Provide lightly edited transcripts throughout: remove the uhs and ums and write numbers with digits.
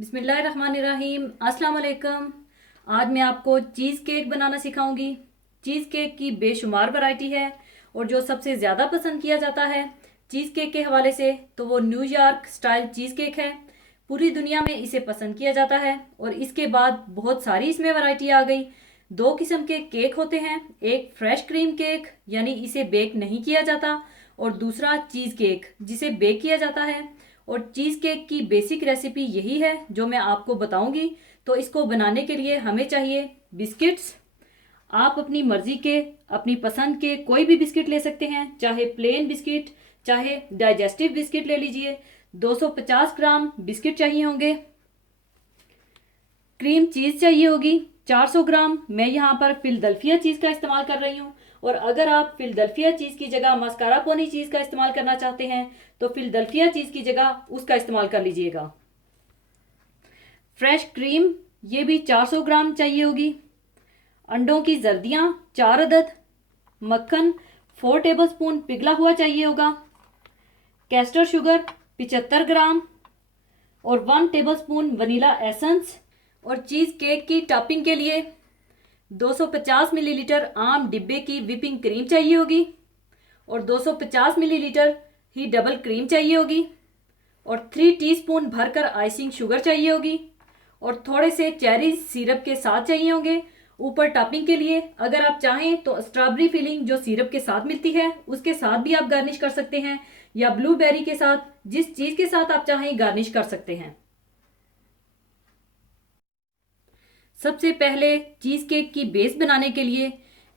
बिस्मिल्लाहिर्रहमानिर्रहीम। अस्सलाम वालेकुम। आज मैं आपको चीज़ केक बनाना सिखाऊंगी। चीज़ केक की बेशुमार वैरायटी है और जो सबसे ज़्यादा पसंद किया जाता है चीज़ केक के हवाले से तो वो न्यूयॉर्क स्टाइल चीज़ केक है। पूरी दुनिया में इसे पसंद किया जाता है और इसके बाद बहुत सारी इसमें वैरायटी आ गई। दो किस्म के केक होते हैं, एक फ्रेश क्रीम केक यानी इसे बेक नहीं किया जाता और दूसरा चीज़ केक जिसे बेक किया जाता है। और चीज़ केक की बेसिक रेसिपी यही है जो मैं आपको बताऊंगी। तो इसको बनाने के लिए हमें चाहिए बिस्किट्स। आप अपनी मर्ज़ी के, अपनी पसंद के कोई भी बिस्किट ले सकते हैं, चाहे प्लेन बिस्किट चाहे डाइजेस्टिव बिस्किट ले लीजिए। 250 ग्राम बिस्किट चाहिए होंगे। क्रीम चीज़ चाहिए होगी 400 ग्राम। मैं यहाँ पर फिलदल्फिया चीज़ का इस्तेमाल कर रही हूँ और अगर आप फिलदल्फिया चीज़ की जगह मस्कारापोनी चीज़ का इस्तेमाल करना चाहते हैं तो फिलदल्फिया चीज़ की जगह उसका इस्तेमाल कर लीजिएगा। फ्रेश क्रीम ये भी 400 ग्राम चाहिए होगी। अंडों की जर्दियाँ 4 अदद। मक्खन 4 टेबलस्पून पिघला हुआ चाहिए होगा। कैस्टर शुगर 75 ग्राम और 1 टेबलस्पून वनीला एसेंस। और चीज़ केक की टॉपिंग के लिए 250 मिलीलीटर आम डिब्बे की विपिंग क्रीम चाहिए होगी और 250 मिलीलीटर ही डबल क्रीम चाहिए होगी और 3 टीस्पून भरकर आइसिंग शुगर चाहिए होगी और थोड़े से चेरी सिरप के साथ चाहिए होंगे। ऊपर टॉपिंग के लिए अगर आप चाहें तो स्ट्रॉबेरी फिलिंग जो सिरप के साथ मिलती है उसके साथ भी आप गार्निश कर सकते हैं या ब्लूबेरी के साथ, जिस चीज़ के साथ आप चाहें गार्निश कर सकते हैं। सबसे पहले चीज़ केक की बेस बनाने के लिए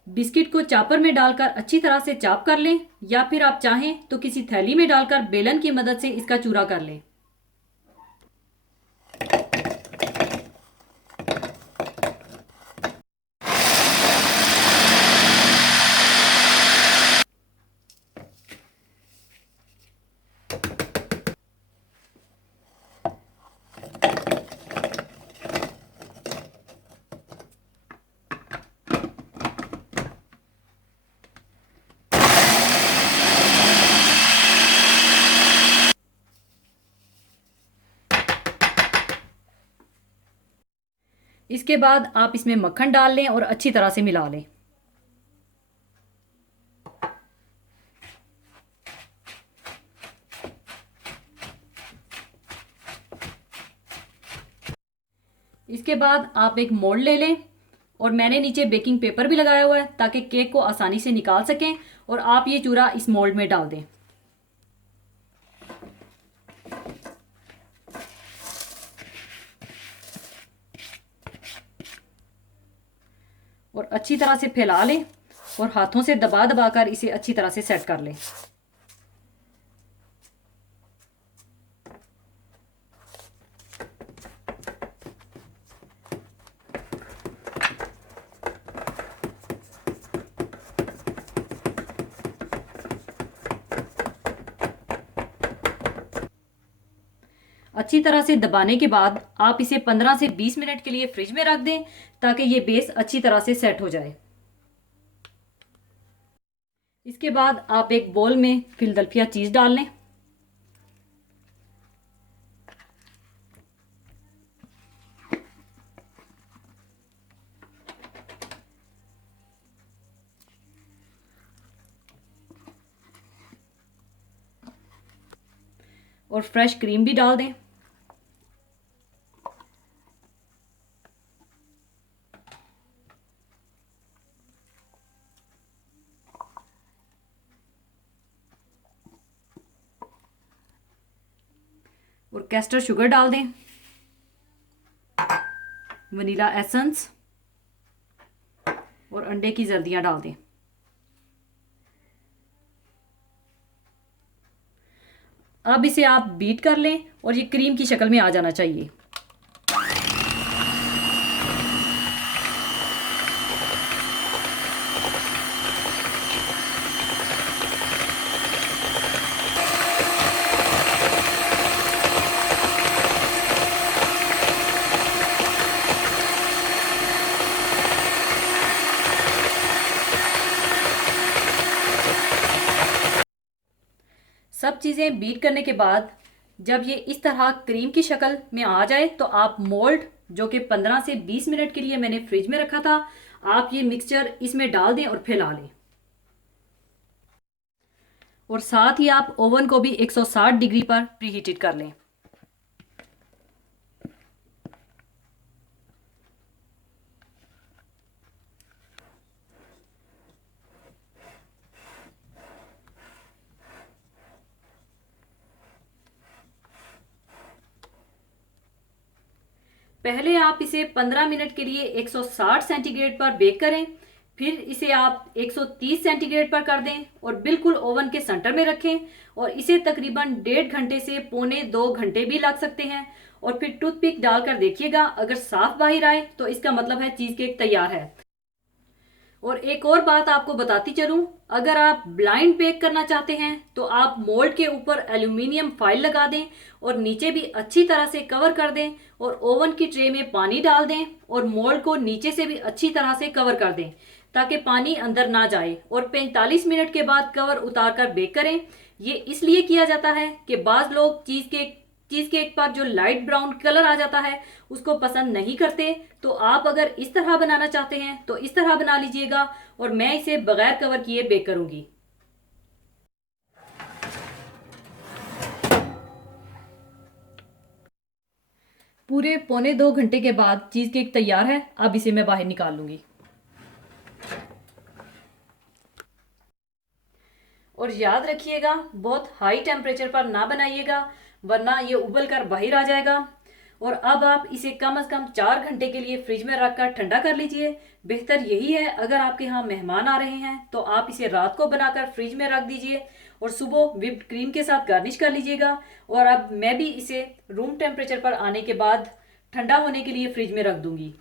बिस्किट को चॉपर में डालकर अच्छी तरह से चॉप कर लें या फिर आप चाहें तो किसी थैली में डालकर बेलन की मदद से इसका चूरा कर लें। इसके बाद आप इसमें मक्खन डाल लें और अच्छी तरह से मिला लें। इसके बाद आप एक मोल्ड ले लें और मैंने नीचे बेकिंग पेपर भी लगाया हुआ है ताकि केक को आसानी से निकाल सकें और आप ये चूरा इस मोल्ड में डाल दें। और अच्छी तरह से फैला लें और हाथों से दबा दबा कर इसे अच्छी तरह से सेट कर लें। अच्छी तरह से दबाने के बाद आप इसे 15 से 20 मिनट के लिए फ्रिज में रख दें ताकि ये बेस अच्छी तरह से सेट हो जाए। इसके बाद आप एक बोल में फिलदल्फिया चीज़ डाल लें। और फ्रेश क्रीम भी डाल दें। और कैस्टर शुगर डाल दें। वनीला एसेंस और अंडे की जर्दियाँ डाल दें। अब इसे आप बीट कर लें और ये क्रीम की शक्ल में आ जाना चाहिए। सब चीज़ें बीट करने के बाद जब ये इस तरह क्रीम की शक्ल में आ जाए तो आप मोल्ड, जो कि 15 से 20 मिनट के लिए मैंने फ्रिज में रखा था, आप ये मिक्सचर इसमें डाल दें और फैला लें। और साथ ही आप ओवन को भी 160 डिग्री पर प्रीहीटेड कर लें। पहले आप इसे 15 मिनट के लिए 160 सेंटीग्रेड पर बेक करें, फिर इसे आप 130 सेंटीग्रेड पर कर दें और बिल्कुल ओवन के सेंटर में रखें। और इसे तकरीबन 1.5 घंटे से पौने 2 घंटे भी लग सकते हैं। और फिर टूथपिक डालकर देखिएगा, अगर साफ बाहर आए तो इसका मतलब है चीज़ केक तैयार है। और एक और बात आपको बताती चलूं, अगर आप ब्लाइंड बेक करना चाहते हैं तो आप मोल्ड के ऊपर एल्यूमिनियम फॉइल लगा दें और नीचे भी अच्छी तरह से कवर कर दें और ओवन की ट्रे में पानी डाल दें और मोल्ड को नीचे से भी अच्छी तरह से कवर कर दें ताकि पानी अंदर ना जाए। और 45 मिनट के बाद कवर उतार कर बेक करें। ये इसलिए किया जाता है कि बाज़ लोग चीज़ केक पर जो लाइट ब्राउन कलर आ जाता है उसको पसंद नहीं करते। तो आप अगर इस तरह बनाना चाहते हैं तो इस तरह बना लीजिएगा और मैं इसे बगैर कवर किए बेक करूंगी। पूरे पौने 2 घंटे के बाद चीज़ केक तैयार है। अब इसे मैं बाहर निकाल लूंगी। और याद रखिएगा, बहुत हाई टेम्परेचर पर ना बनाइएगा वरना ये उबल कर बाहर आ जाएगा। और अब आप इसे कम से कम 4 घंटे के लिए फ्रिज में रखकर ठंडा कर लीजिए। बेहतर यही है, अगर आपके यहाँ मेहमान आ रहे हैं तो आप इसे रात को बनाकर फ्रिज में रख दीजिए और सुबह व्हिप्ड क्रीम के साथ गार्निश कर लीजिएगा। और अब मैं भी इसे रूम टेम्परेचर पर आने के बाद ठंडा होने के लिए फ्रिज में रख दूंगी।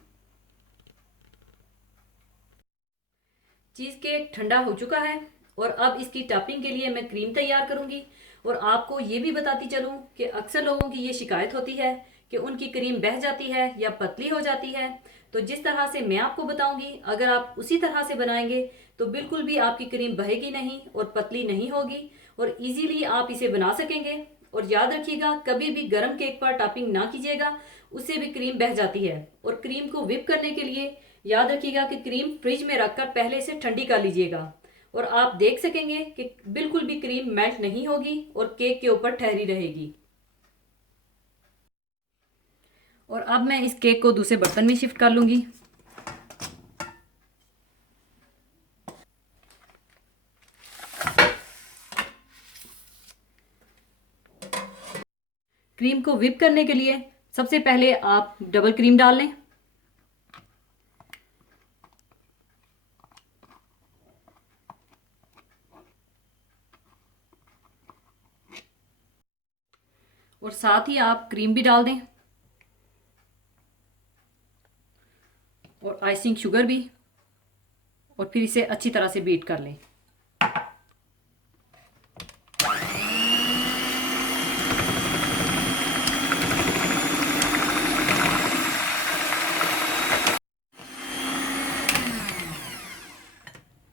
चीज़ केक ठंडा हो चुका है और अब इसकी टॉपिंग के लिए मैं क्रीम तैयार करूंगी। और आपको ये भी बताती चलूं कि अक्सर लोगों की ये शिकायत होती है कि उनकी क्रीम बह जाती है या पतली हो जाती है। तो जिस तरह से मैं आपको बताऊंगी, अगर आप उसी तरह से बनाएंगे तो बिल्कुल भी आपकी क्रीम बहेगी नहीं और पतली नहीं होगी और इजीली आप इसे बना सकेंगे। और याद रखिएगा, कभी भी गर्म केक पर टॉपिंग ना कीजिएगा, उससे भी क्रीम बह जाती है। और क्रीम को व्हिप करने के लिए याद रखिएगा कि क्रीम फ्रिज में रखकर पहले से ठंडी कर लीजिएगा। और आप देख सकेंगे कि बिल्कुल भी क्रीम मेल्ट नहीं होगी और केक के ऊपर ठहरी रहेगी। और अब मैं इस केक को दूसरे बर्तन में शिफ्ट कर लूंगी। क्रीम को व्हिप करने के लिए सबसे पहले आप डबल क्रीम डाल लें। और साथ ही आप क्रीम भी डाल दें और आइसिंग शुगर भी। और फिर इसे अच्छी तरह से बीट कर लें।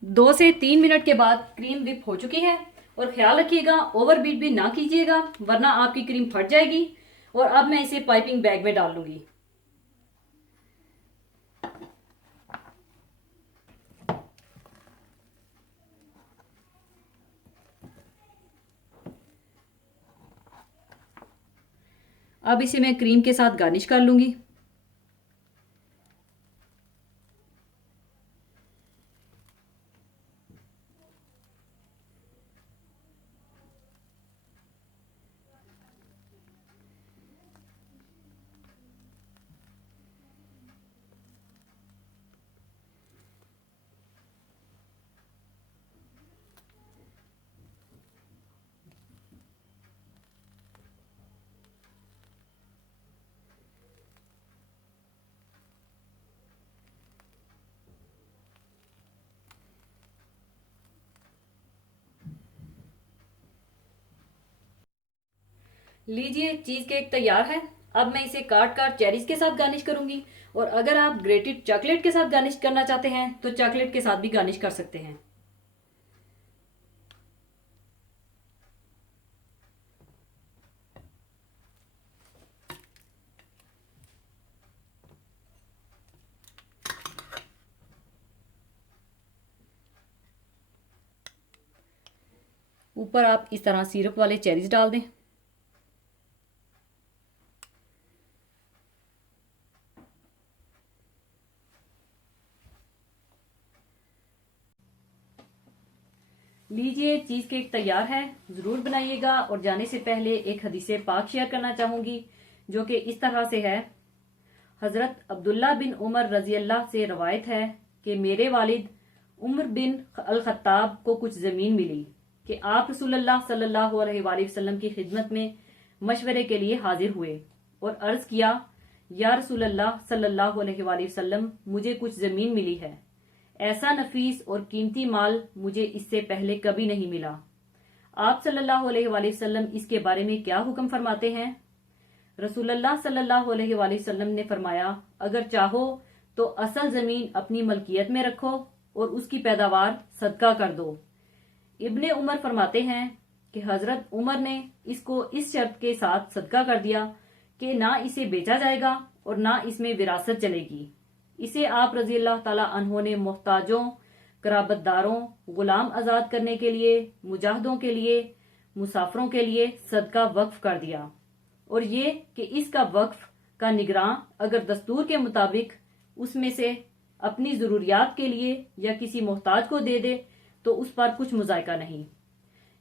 दो से 3 मिनट के बाद क्रीम व्हिप हो चुकी है। और ख्याल रखिएगा, ओवर बीट भी ना कीजिएगा वरना आपकी क्रीम फट जाएगी। और अब मैं इसे पाइपिंग बैग में डाल लूंगी। अब इसे मैं क्रीम के साथ गार्निश कर लूंगी। लीजिए, चीज़ केक तैयार है। अब मैं इसे काट काट चेरीज के साथ गार्निश करूंगी। और अगर आप ग्रेटेड चॉकलेट के साथ गार्निश करना चाहते हैं तो चॉकलेट के साथ भी गार्निश कर सकते हैं। ऊपर आप इस तरह सिरप वाले चेरीज डाल दें। लीजिए, चीज़ केक तैयार है। ज़रूर बनाइएगा। और जाने से पहले एक हदीस पाक शेयर करना चाहूँगी जो कि इस तरह से है। हज़रत अब्दुल्ला बिन उमर रज़ी अल्लाह से रवायत है कि मेरे वालिद उमर बिन अल खत्ताब को कुछ ज़मीन मिली कि आप रसूलुल्लाह सल्लल्लाहु अलैहि वसल्लम की खिदमत में मशवरे के लिए हाजिर हुए और अर्ज़ किया, या रसूलुल्लाह सल्लल्लाहु अलैहि वसल्लम, मुझे कुछ ज़मीन मिली है। ऐसा नफीस और कीमती माल मुझे इससे पहले कभी नहीं मिला। आप सल्लल्लाहु अलैहि वसल्लम इसके बारे में क्या हुक्म फरमाते हैं? रसूलुल्लाह सल्लल्लाहु अलैहि वसल्लम ने फरमाया, अगर चाहो तो असल जमीन अपनी मलकियत में रखो और उसकी पैदावार सदका कर दो। इब्ने उमर फरमाते हैं कि हजरत उमर ने इसको इस शर्त के साथ सदका कर दिया कि ना इसे बेचा जाएगा और ना इसमें विरासत चलेगी। इसे आप रजी अल्लाह ताला अन्हों ने मोहताजों, कराबतदारों, गुलाम आजाद करने के लिए, मुजाहिदों के लिए, मुसाफरों के लिए सदका वक्फ कर दिया। और ये कि इसका वक्फ का निगरान अगर दस्तूर के मुताबिक उसमें से अपनी जरूरियात के लिए या किसी मोहताज को दे दे तो उस पर कुछ मुजायका नहीं।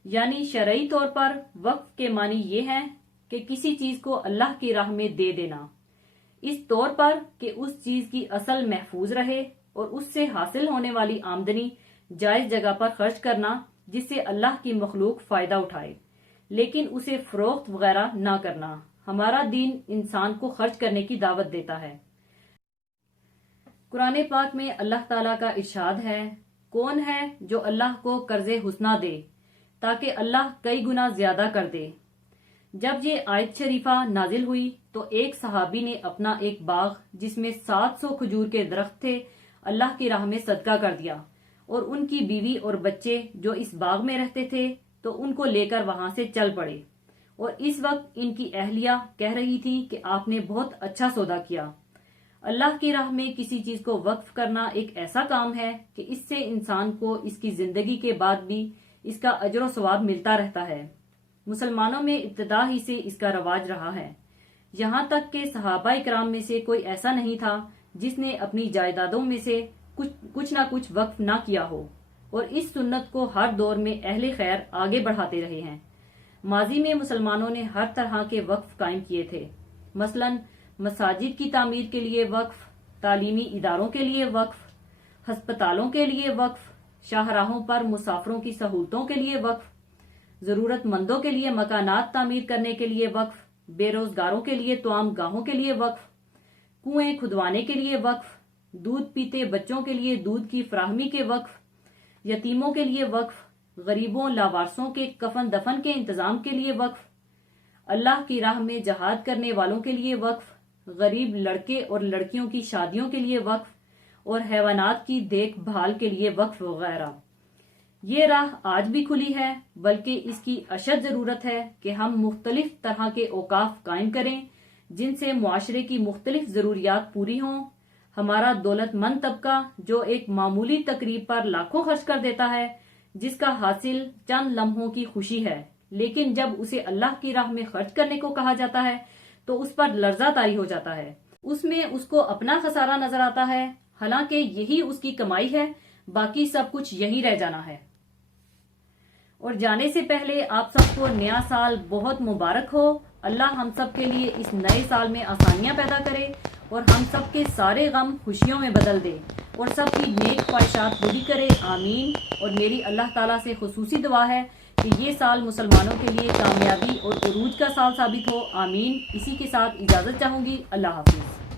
यानी शरई तौर पर वक्फ के मानी ये हैं कि किसी चीज को अल्लाह की राह में दे देना, इस तौर पर कि उस चीज की असल महफूज रहे और उससे हासिल होने वाली आमदनी जायज जगह पर खर्च करना जिससे अल्लाह की मखलूक फायदा उठाए, लेकिन उसे फरोख्त वगैरह ना करना। हमारा दीन इंसान को खर्च करने की दावत देता है। कुरान पाक में अल्लाह ताला का इरशाद है, कौन है जो अल्लाह को कर्जे हुस्ना दे ताकि अल्लाह कई गुना ज्यादा कर दे। जब ये आयत शरीफा नाजिल हुई तो एक सहाबी ने अपना एक बाग जिसमें 700 खजूर के दरख्त थे अल्लाह की राह में सदका कर दिया और उनकी बीवी और बच्चे जो इस बाग में रहते थे तो उनको लेकर वहां से चल पड़े। और इस वक्त इनकी अहलिया कह रही थी कि आपने बहुत अच्छा सौदा किया। अल्लाह की राह में किसी चीज को वक्फ करना एक ऐसा काम है कि इससे इंसान को इसकी जिंदगी के बाद भी इसका अजर व सवाब मिलता रहता है। मुसलमानों में इब्तिदा ही से इसका रवाज रहा है। यहाँ तक कि सहाबा इकराम में से कोई ऐसा नहीं था जिसने अपनी जायदादों में से कुछ ना कुछ वक्फ ना किया हो। और इस सुन्नत को हर दौर में अहले खैर आगे बढ़ाते रहे हैं। माजी में मुसलमानों ने हर तरह के वक्फ कायम किए थे। मसलन मसाजिद की तामीर के लिए वक्फ, तालीमी इदारों के लिए वक्फ, हस्पतालों के लिए वक्फ, शाहराहों पर मुसाफरों की सहूलतों के लिए वक्फ, जरूरतमंदों के लिए मकानात तामीर करने के लिए वक्फ, बेरोजगारों के लिए तमाम गाहों के लिए वक्फ, कुएं खुदवाने के लिए वक्फ, दूध पीते बच्चों के लिए दूध की फराहमी के वक्फ, यतीमों के लिए वक्फ, गरीबों लावारसों के कफन दफन के इंतजाम के लिए वक्फ, अल्लाह की राह में जहाद करने वालों के लिए वक्फ, गरीब लड़के और लड़कियों की शादियों के लिए वक्फ और हैवानात की देखभाल के लिए वक्फ वगैरह। ये राह आज भी खुली है, बल्कि इसकी अशद जरूरत है कि हम मुख्तलिफ तरह के औकाफ कायम करें जिनसे मुआशरे की मुख्तलिफ जरूरियात पूरी हों। हमारा दौलतमंद तबका जो एक मामूली तकरीब पर लाखों खर्च कर देता है जिसका हासिल चंद लम्हों की खुशी है, लेकिन जब उसे अल्लाह की राह में खर्च करने को कहा जाता है तो उस पर लर्जा तारी हो जाता है। उसमें उसको अपना खसारा नजर आता है, हालांकि यही उसकी कमाई है, बाकी सब कुछ यहीं रह जाना है। और जाने से पहले आप सबको नया साल बहुत मुबारक हो। अल्लाह हम सब के लिए इस नए साल में आसानियां पैदा करे और हम सब के सारे गम खुशियों में बदल दे और सबकी नेक ख्वाहिशात पूरी करे, आमीन। और मेरी अल्लाह ताला से खुसूसी दुआ है कि ये साल मुसलमानों के लिए कामयाबी और उरूज का साल साबित हो, आमीन। इसी के साथ इजाजत चाहूंगी। अल्लाह हाफिज।